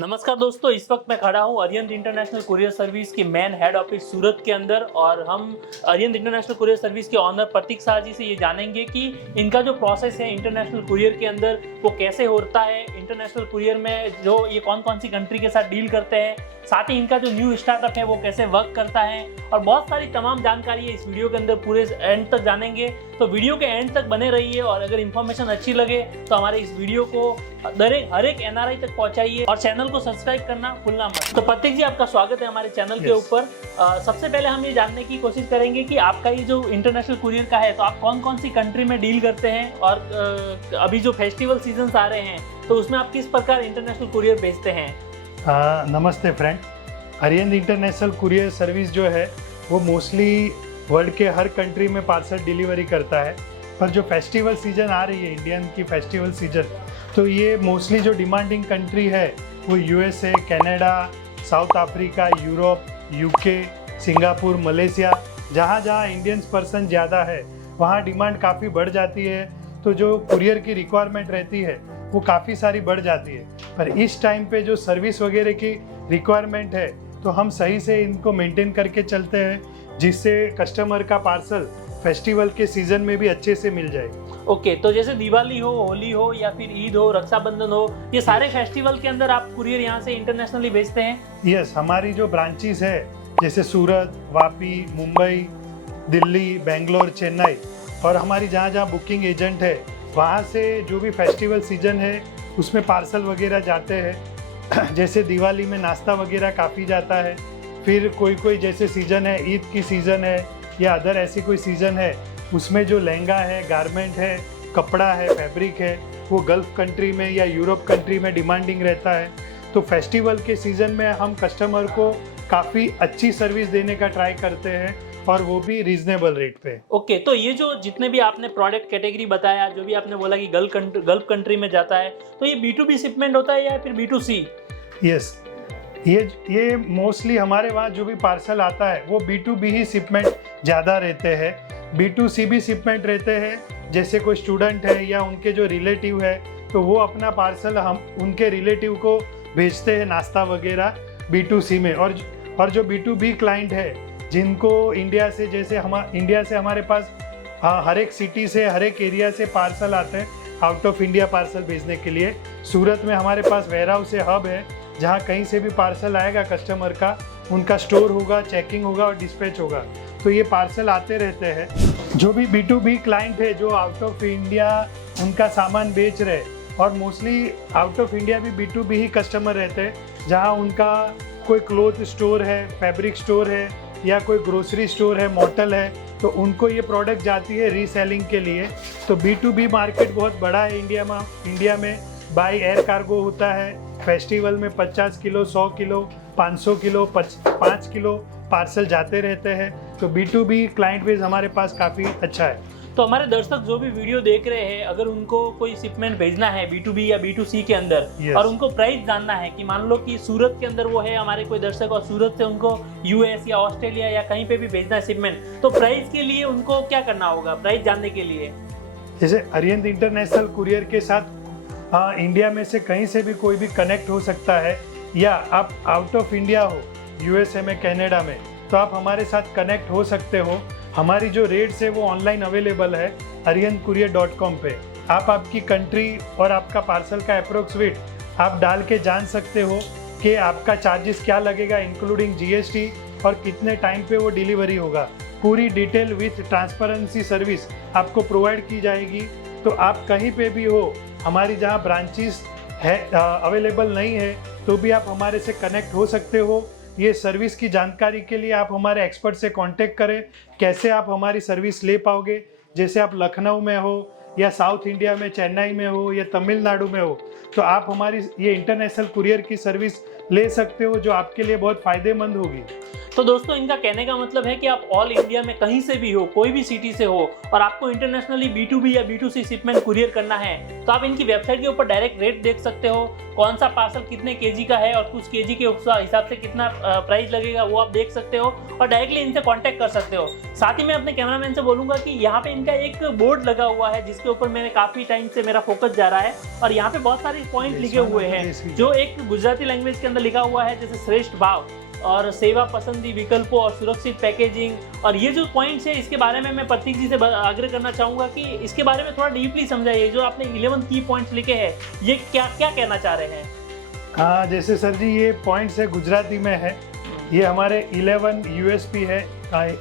नमस्कार दोस्तों, इस वक्त मैं खड़ा हूँ अरिहंत इंटरनेशनल कुरियर सर्विस की मेन हेड ऑफिस सूरत के अंदर और हम अरिहंत इंटरनेशनल कुरियर सर्विस के ऑनर प्रतीक शाह जी से ये जानेंगे कि इनका जो प्रोसेस है इंटरनेशनल कुरियर के अंदर वो कैसे होता है। इंटरनेशनल कुरियर में जो ये कौन कौन सी कंट्री के साथ डील करते हैं, साथ ही इनका जो न्यू स्टार्टअप है वो कैसे वर्क करता है और बहुत सारी तमाम जानकारी है इस वीडियो के अंदर पूरे एंड तक जानेंगे। तो वीडियो के एंड तक बने रहिए और अगर इन्फॉर्मेशन अच्छी लगे तो हमारे इस वीडियो को हर एक एनआरआई तक पहुंचाइए और चैनल को सब्सक्राइब करना भूलना मत। तो प्रतीक जी, आपका स्वागत है हमारे चैनल के ऊपर। सबसे पहले हम ये जानने की कोशिश करेंगे कि आपका ये जो इंटरनेशनल कुरियर का है तो आप कौन कौन सी कंट्री में डील करते हैं और अभी जो फेस्टिवल सीजन आ रहे हैं तो उसमें आप किस प्रकार इंटरनेशनल कुरियर भेजते हैं। नमस्ते friend. Arihant international courier service जो है वो मोस्टली वर्ल्ड के हर कंट्री में पार्सल डिलीवरी करता है, पर जो फेस्टिवल सीजन आ रही है इंडियन की फेस्टिवल सीजन, तो ये मोस्टली जो डिमांडिंग कंट्री है वो USA, Canada, south Africa, Europe, UK, Singapore, Malaysia, जहाँ जहाँ इंडियंस पर्सन ज़्यादा है वहाँ डिमांड काफ़ी बढ़ जाती है। तो जो कुरियर की रिक्वायरमेंट रहती है वो काफ़ी सारी बढ़ जाती है, पर इस टाइम पे जो सर्विस वगैरह की रिक्वायरमेंट है तो हम सही से इनको मेंटेन करके चलते हैं, जिससे कस्टमर का पार्सल फेस्टिवल के सीज़न में भी अच्छे से मिल जाए। ओके, तो जैसे दिवाली हो, होली हो या फिर ईद हो, रक्षाबंधन हो, ये सारे फेस्टिवल के अंदर आप कुरियर यहाँ से इंटरनेशनली भेजते हैं। यस, हमारी जो ब्रांचेस है जैसे सूरत, वापी, मुंबई, दिल्ली, बेंगलोर, चेन्नई और हमारी जहाँ जहाँ बुकिंग एजेंट है वहाँ से जो भी फेस्टिवल सीजन है उसमें पार्सल वगैरह जाते हैं। जैसे दिवाली में नाश्ता वगैरह काफ़ी जाता है, फिर कोई जैसे सीज़न है, ईद की सीज़न है या अदर ऐसी कोई सीज़न है, उसमें जो लहंगा है, गारमेंट है, कपड़ा है, फैब्रिक है, वो गल्फ़ कंट्री में या यूरोप कंट्री में डिमांडिंग रहता है। तो फेस्टिवल के सीज़न में हम कस्टमर को काफ़ी अच्छी सर्विस देने का ट्राई करते हैं और वो भी रीजनेबल रेट पे। ओके, तो ये जो जितने भी आपने प्रोडक्ट कैटेगरी बताया, जो भी आपने बोला कि गल्फ कंट्री में जाता है, तो ये B2B शिपमेंट होता है या फिर B2C? यस, ये मोस्टली हमारे वहाँ जो भी पार्सल आता है वो B2B ही शिपमेंट ज़्यादा रहते हैं। B2C भी शिपमेंट रहते हैं, जैसे कोई स्टूडेंट है या उनके जो रिलेटिव है तो वो अपना पार्सल हम उनके रिलेटिव को भेजते हैं नाश्ता वगैरह B2C में। और जो B2B क्लाइंट है जिनको इंडिया से, जैसे इंडिया से हमारे पास हर एक सिटी से, हर एक एरिया से पार्सल आते हैं आउट ऑफ इंडिया पार्सल भेजने के लिए। सूरत में हमारे पास वेयर हाउस से हब है जहाँ कहीं से भी पार्सल आएगा कस्टमर का, उनका स्टोर होगा, चेकिंग होगा और डिस्पैच होगा, तो ये पार्सल आते रहते हैं। जो भी B2B क्लाइंट है जो आउट ऑफ इंडिया उनका सामान बेच रहे हैं, और मोस्टली आउट ऑफ इंडिया भी B2B ही कस्टमर रहते हैं, जहाँ उनका कोई क्लोथ स्टोर है, फैब्रिक स्टोर है या कोई ग्रोसरी स्टोर है, मोटल है, तो उनको ये प्रोडक्ट जाती है रीसेलिंग के लिए। तो B2B मार्केट बहुत बड़ा है इंडिया में। बाय एयर कार्गो होता है, फेस्टिवल में 50 kilo, 100 kilo, 500 kilo, 5 kilo parcel जाते रहते हैं। तो B2B क्लाइंट बेस हमारे पास काफ़ी अच्छा है। तो हमारे दर्शक जो भी वीडियो देख रहे हैं, अगर उनको कोई शिपमेंट भेजना है B2B या B2C के अंदर, Yes. और उनको प्राइस जानना है कि मान लो कि सूरत के अंदर वो है हमारे कोई दर्शक और सूरत से उनको US या ऑस्ट्रेलिया या कहीं पे भी भेजना है शिपमेंट, तो प्राइस के लिए उनको क्या करना होगा प्राइस जानने के लिए? जैसे अरिहंत इंटरनेशनल कुरियर के साथ इंडिया में से कहीं से भी कोई भी कनेक्ट हो सकता है, या आप आउट ऑफ इंडिया हो, यूएसए में, कनाडा में, तो आप हमारे साथ कनेक्ट हो सकते हो। हमारी जो रेट्स है वो ऑनलाइन अवेलेबल है arihantcourier.com पे। आप आपकी कंट्री और आपका पार्सल का अप्रोक्सीमेट आप डाल के जान सकते हो कि आपका चार्जेस क्या लगेगा इंक्लूडिंग GST और कितने टाइम पे वो डिलीवरी होगा। पूरी डिटेल विथ ट्रांसपेरेंसी सर्विस आपको प्रोवाइड की जाएगी। तो आप कहीं पे भी हो, हमारी जहाँ ब्रांचेस है अवेलेबल नहीं है तो भी आप हमारे से कनेक्ट हो सकते हो। ये सर्विस की जानकारी के लिए आप हमारे एक्सपर्ट से कांटेक्ट करें। कैसे आप हमारी सर्विस ले पाओगे, जैसे आप लखनऊ में हो या साउथ इंडिया में, चेन्नई में हो या तमिलनाडु में हो, तो आप हमारी ये इंटरनेशनल कुरियर की सर्विस ले सकते हो, जो आपके लिए बहुत फ़ायदेमंद होगी। तो दोस्तों इनका कहने का मतलब है कि आप ऑल इंडिया में कहीं से भी हो, कोई भी सिटी से हो और आपको इंटरनेशनली B2B या B2C शिपमेंट कुरियर करना है तो आप इनकी वेबसाइट के ऊपर डायरेक्ट रेट देख सकते हो, कौन सा पार्सल कितने केजी का है और कुछ केजी के हिसाब से कितना प्राइस लगेगा वो आप देख सकते हो और डायरेक्टली इनसे कांटेक्ट कर सकते हो। साथ ही मैं अपने कैमरामैन से बोलूँगा कि यहाँ पे इनका एक बोर्ड लगा हुआ है जिसके ऊपर मैंने काफ़ी टाइम से मेरा फोकस जा रहा है और यहाँ पे बहुत सारे पॉइंट लिखे हुए हैं जो एक गुजराती लैंग्वेज के अंदर लिखा हुआ है, जैसे श्रेष्ठ भाव और सेवा पसंदी विकल्पों और सुरक्षित पैकेजिंग। और ये जो पॉइंट्स है इसके बारे में मैं प्रतीक जी से आग्रह करना चाहूँगा कि इसके बारे में थोड़ा डीपली समझाइए। जो आपने 11 की पॉइंट्स लिखे हैं ये क्या क्या कहना चाह रहे हैं? हाँ, जैसे सर जी ये पॉइंट्स है गुजराती में है, ये हमारे 11 USP है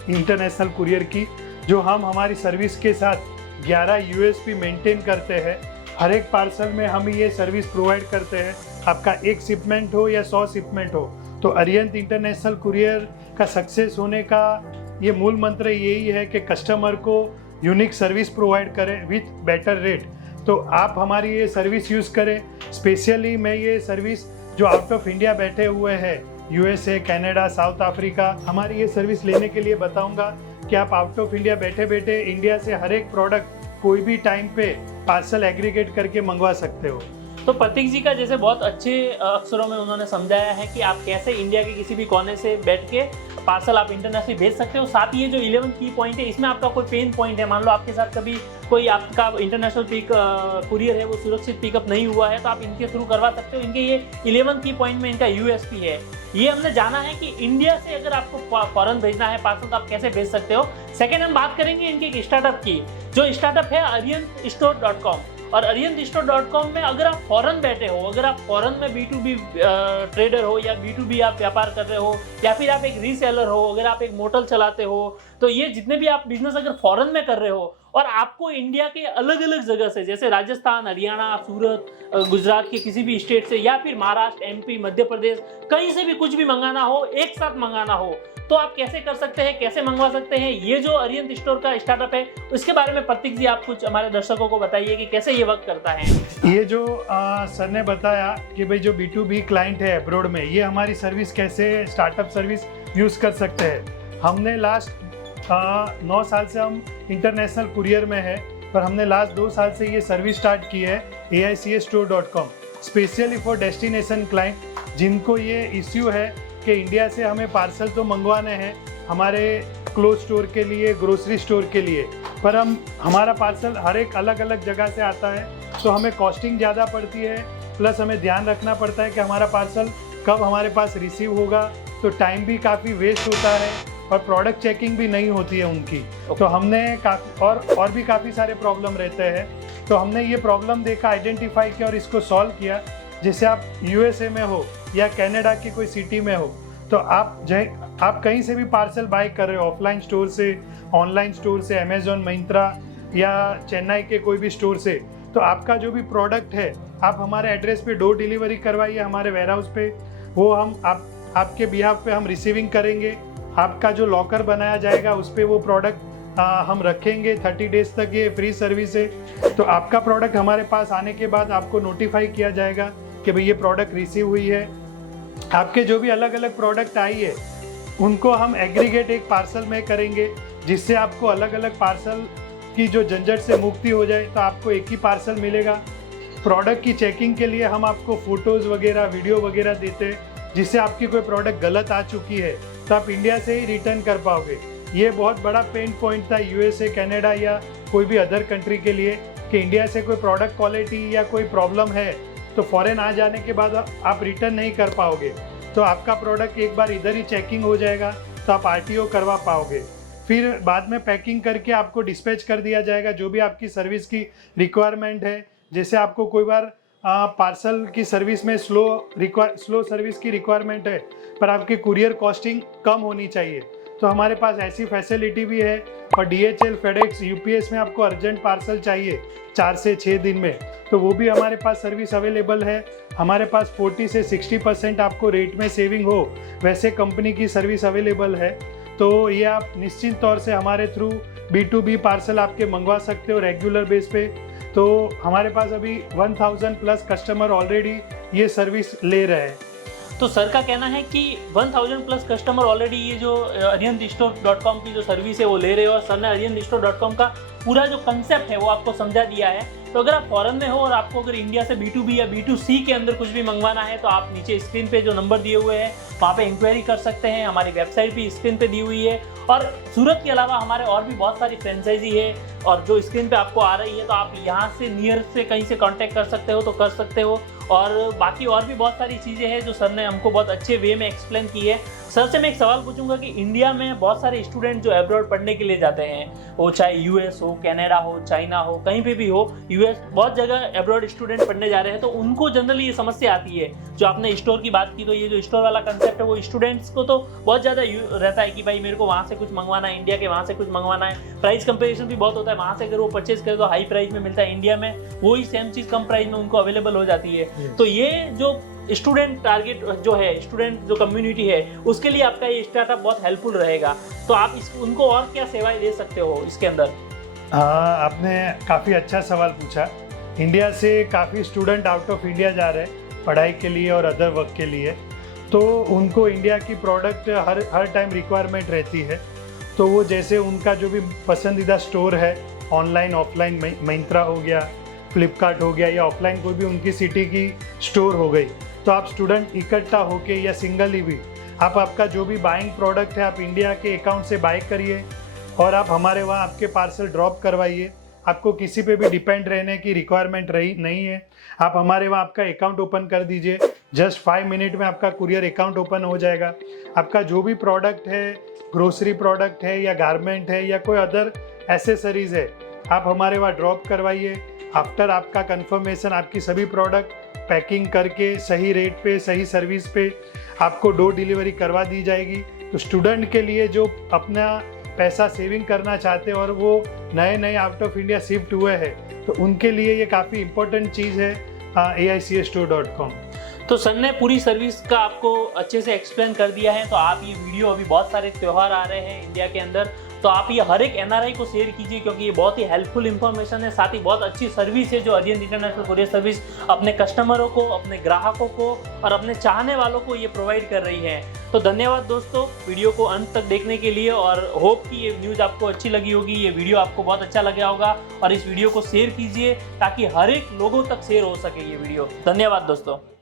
इंटरनेशनल कुरियर की, जो हम हमारी सर्विस के साथ 11 USP मेंटेन करते हैं। हर एक पार्सल में हम ये सर्विस प्रोवाइड करते हैं, आपका एक शिपमेंट हो या 100 शिपमेंट हो। तो अरिहंत इंटरनेशनल कुरियर का सक्सेस होने का ये मूल मंत्र यही है कि कस्टमर को यूनिक सर्विस प्रोवाइड करें विथ बेटर रेट। तो आप हमारी ये सर्विस यूज़ करें। स्पेशली मैं ये सर्विस जो आउट ऑफ इंडिया बैठे हुए हैं, USA, कनाडा, साउथ अफ्रीका, हमारी ये सर्विस लेने के लिए बताऊंगा कि आप आउट ऑफ इंडिया बैठे बैठे इंडिया से हर एक प्रोडक्ट कोई भी टाइम पे पार्सल एग्रीगेट करके मंगवा सकते हो। तो प्रतीक जी का जैसे बहुत अच्छे अक्षरों में उन्होंने समझाया है कि आप कैसे इंडिया के किसी भी कोने से बैठ के पार्सल आप इंटरनेशनली भेज सकते हो। साथ ही ये जो 11 की पॉइंट है इसमें आपका कोई पेन पॉइंट है, मान लो आपके साथ कभी कोई आपका इंटरनेशनल कुरियर है वो सुरक्षित पिकअप नहीं हुआ है तो आप इनके थ्रू करवा सकते हो। इनके ये 11 की पॉइंट में इनका USP है। ये हमने जाना है कि इंडिया से अगर आपको फॉरेन भेजना है पार्सल तो आप कैसे भेज सकते हो। सेकेंड हम बात करेंगे इनके एक स्टार्टअप की, जो स्टार्टअप है arihantstore.com। और arihantstore.com में अगर आप फॉरेन बैठे हो, अगर आप फॉरेन में B2B ट्रेडर हो या B2B आप व्यापार कर रहे हो या फिर आप एक रीसेलर हो, अगर आप एक मोटल चलाते हो, तो ये जितने भी आप बिजनेस अगर फॉरेन में कर रहे हो और आपको इंडिया के अलग अलग जगह से जैसे राजस्थान, हरियाणा, सूरत, गुजरात के किसी भी स्टेट से या फिर महाराष्ट्र, MP, मध्य प्रदेश, कहीं से भी कुछ भी मंगाना हो, एक साथ मंगाना हो तो आप कैसे कर सकते हैं, कैसे मंगवा सकते हैं। ये जो अरिहंत स्टोर का स्टार्टअप है उसके बारे में प्रतीक जी आप कुछ हमारे दर्शकों को बताइए कि कैसे ये वर्क करता है। ये जो सर ने बताया कि भाई जो B2B क्लाइंट है अब्रॉड में, ये हमारी सर्विस कैसे स्टार्टअप सर्विस यूज़ कर सकते हैं। हमने लास्ट 9 साल से हम इंटरनेशनल कुरियर में है, पर हमने लास्ट 2 साल से ये सर्विस स्टार्ट की है AICSstore.com specially for destination client जिनको ये इश्यू है कि इंडिया से हमें पार्सल तो मंगवाने हैं हमारे क्लोथ स्टोर के लिए, ग्रोसरी स्टोर के लिए, पर हमारा पार्सल हर एक अलग अलग जगह से आता है तो हमें कॉस्टिंग ज़्यादा पड़ती है, प्लस हमें ध्यान रखना पड़ता है कि हमारा पार्सल कब हमारे पास रिसीव होगा, तो टाइम भी काफ़ी वेस्ट होता है और प्रोडक्ट चेकिंग भी नहीं होती है उनकी। तो हमने काफ़ी और भी काफ़ी सारे प्रॉब्लम रहते हैं, तो हमने ये प्रॉब्लम देखा, आइडेंटिफाई किया और इसको सॉल्व किया। जैसे आप USA में हो या कनाडा की कोई सिटी में हो तो आप कहीं से भी पार्सल बाय कर रहे हो, ऑफलाइन स्टोर से, ऑनलाइन स्टोर से, अमेजोन, मिंत्रा या चेन्नई के कोई भी स्टोर से, तो आपका जो भी प्रोडक्ट है आप हमारे एड्रेस पे डोर डिलीवरी करवाइए हमारे वेयरहाउस पे, वो हम आपके बिहाफ पे हम रिसीविंग करेंगे। आपका जो लॉकर बनाया जाएगा उस पर वो प्रोडक्ट हम रखेंगे 30 डेज तक, ये फ्री सर्विस है। तो आपका प्रोडक्ट हमारे पास आने के बाद आपको नोटिफाई किया जाएगा कि भाई ये प्रोडक्ट रिसीव हुई है। आपके जो भी अलग अलग प्रोडक्ट आई है उनको हम एग्रीगेट एक पार्सल में करेंगे जिससे आपको अलग अलग पार्सल की जो झंझट से मुक्ति हो जाए, तो आपको एक ही पार्सल मिलेगा। प्रोडक्ट की चेकिंग के लिए हम आपको फ़ोटोज़ वगैरह, वीडियो वगैरह देते हैं जिससे आपकी कोई प्रोडक्ट गलत आ चुकी है तो आप इंडिया से ही रिटर्न कर पाओगे। ये बहुत बड़ा पेन पॉइंट था USA, कनाडा या कोई भी अदर कंट्री के लिए कि इंडिया से कोई प्रोडक्ट क्वालिटी या कोई प्रॉब्लम है तो फ़ॉरेन आ जाने के बाद आप रिटर्न नहीं कर पाओगे, तो आपका प्रोडक्ट एक बार इधर ही चेकिंग हो जाएगा तो आप RTO करवा पाओगे। फिर बाद में पैकिंग करके आपको डिस्पैच कर दिया जाएगा जो भी आपकी सर्विस की रिक्वायरमेंट है। जैसे आपको कोई बार पार्सल की सर्विस में स्लो सर्विस की रिक्वायरमेंट है पर आपकी कुरियर कॉस्टिंग कम होनी चाहिए, तो हमारे पास ऐसी फैसिलिटी भी है। और DHL, FedEx, UPS में आपको अर्जेंट पार्सल चाहिए 4 से 6 दिन में, तो वो भी हमारे पास सर्विस अवेलेबल है। हमारे पास 40 से 60% आपको रेट में सेविंग हो वैसे कंपनी की सर्विस अवेलेबल है। तो ये आप निश्चित तौर से हमारे थ्रू B2B पार्सल आपके मंगवा सकते हो रेगुलर बेस पे। तो हमारे पास अभी 1000 प्लस कस्टमर ऑलरेडी ये सर्विस ले रहे हैं। तो सर का कहना है कि 1000 प्लस कस्टमर ऑलरेडी ये जो aryanstore.com की जो सर्विस है वो ले रहे हो, और सर ने aryanstore.com का पूरा जो कंसेप्ट है वो आपको समझा दिया है। तो अगर आप फॉरेन में हो और आपको अगर इंडिया से B2B या B2C के अंदर कुछ भी मंगवाना है तो आप नीचे स्क्रीन पे जो नंबर दिए हुए हैं वहाँ पे इंक्वायरी कर सकते हैं। हमारी वेबसाइट भी स्क्रीन पे दी हुई है, और सूरत के अलावा हमारे और भी बहुत सारी फ्रेंचाइजी है और जो स्क्रीन पे आपको आ रही है, तो आप यहाँ से नियर से कहीं से कांटेक्ट कर सकते हो तो कर सकते हो। और बाकी और भी बहुत सारी चीज़ें हैं जो सर ने हमको बहुत अच्छे वे में एक्सप्लेन की है। सर से मैं एक सवाल पूछूंगा कि इंडिया में बहुत सारे स्टूडेंट जो अब्रॉड पढ़ने के लिए जाते हैं, वो चाहे यूएस हो, कनाडा हो, चाइना हो, कहीं पे भी हो, यूएस बहुत जगह अब्रॉड स्टूडेंट पढ़ने जा रहे हैं, तो उनको जनरली ये समस्या आती है। जो आपने स्टोर की बात की, तो ये जो स्टोर वाला कंसेप्ट है वो स्टूडेंट्स को तो बहुत ज़्यादा रहता है कि भाई मेरे को वहाँ से कुछ मंगवाना है, इंडिया के वहाँ से कुछ मंगवाना है। प्राइस कंपेरिजन भी बहुत होता है, वहाँ से अगर वो परचेज करे तो हाई प्राइस में मिलता है, इंडिया में वही सेम चीज़ कम प्राइस में उनको अवेलेबल हो जाती है। तो ये जो स्टूडेंट टारगेट जो है, स्टूडेंट जो कम्युनिटी है, उसके लिए आपका ये स्टार्टअप बहुत हेल्पफुल रहेगा। तो आप उनको और क्या सेवाएं दे सकते हो इसके अंदर? हाँ, आपने काफ़ी अच्छा सवाल पूछा। इंडिया से काफ़ी स्टूडेंट आउट ऑफ इंडिया जा रहे हैं पढ़ाई के लिए और अदर वर्क के लिए, तो उनको इंडिया की प्रोडक्ट हर टाइम रिक्वायरमेंट रहती है। तो वो जैसे उनका जो भी पसंदीदा स्टोर है, ऑनलाइन ऑफलाइन, मिंत्रा हो गया, फ्लिपकार्ट हो गया, या ऑफलाइन कोई भी उनकी सिटी की स्टोर हो गई, तो आप स्टूडेंट इकट्ठा होके या सिंगली भी आप आपका जो भी बाइंग प्रोडक्ट है आप इंडिया के अकाउंट से बाय करिए और आप हमारे वहाँ आपके पार्सल ड्रॉप करवाइए। आपको किसी पे भी डिपेंड रहने की रिक्वायरमेंट नहीं है। आप हमारे वहाँ आपका अकाउंट ओपन कर दीजिए, जस्ट 5 मिनट में आपका कुरियर अकाउंट ओपन हो जाएगा। आपका जो भी प्रोडक्ट है, ग्रोसरी प्रोडक्ट है या गारमेंट है या कोई अदर एसेसरीज है, आप हमारे वहाँ ड्रॉप करवाइए। आफ्टर आपका कंफर्मेशन आपकी सभी प्रोडक्ट पैकिंग करके सही रेट पे, सही सर्विस पे आपको डोर डिलीवरी करवा दी जाएगी। तो स्टूडेंट के लिए जो अपना पैसा सेविंग करना चाहते हैं और वो नए आउट ऑफ इंडिया शिफ्ट हुए हैं, तो उनके लिए ये काफ़ी इम्पोर्टेंट चीज़ है AICSstore.com। तो सर ने पूरी सर्विस का आपको अच्छे से एक्सप्लेन कर दिया है। तो आप ये वीडियो, अभी बहुत सारे त्यौहार आ रहे हैं इंडिया के अंदर, तो आप ये हर एक NRI को शेयर कीजिए क्योंकि ये बहुत ही हेल्पफुल इन्फॉर्मेशन है, साथ ही बहुत अच्छी सर्विस है जो अरियंत इंटरनेशनल कुरियर सर्विस अपने कस्टमरों को, अपने ग्राहकों को और अपने चाहने वालों को ये प्रोवाइड कर रही है। तो धन्यवाद दोस्तों वीडियो को अंत तक देखने के लिए, और होप कि ये न्यूज़ आपको अच्छी लगी होगी, ये वीडियो आपको बहुत अच्छा लगा होगा, और इस वीडियो को शेयर कीजिए ताकि हर एक लोगों तक शेयर हो सके ये वीडियो। धन्यवाद दोस्तों।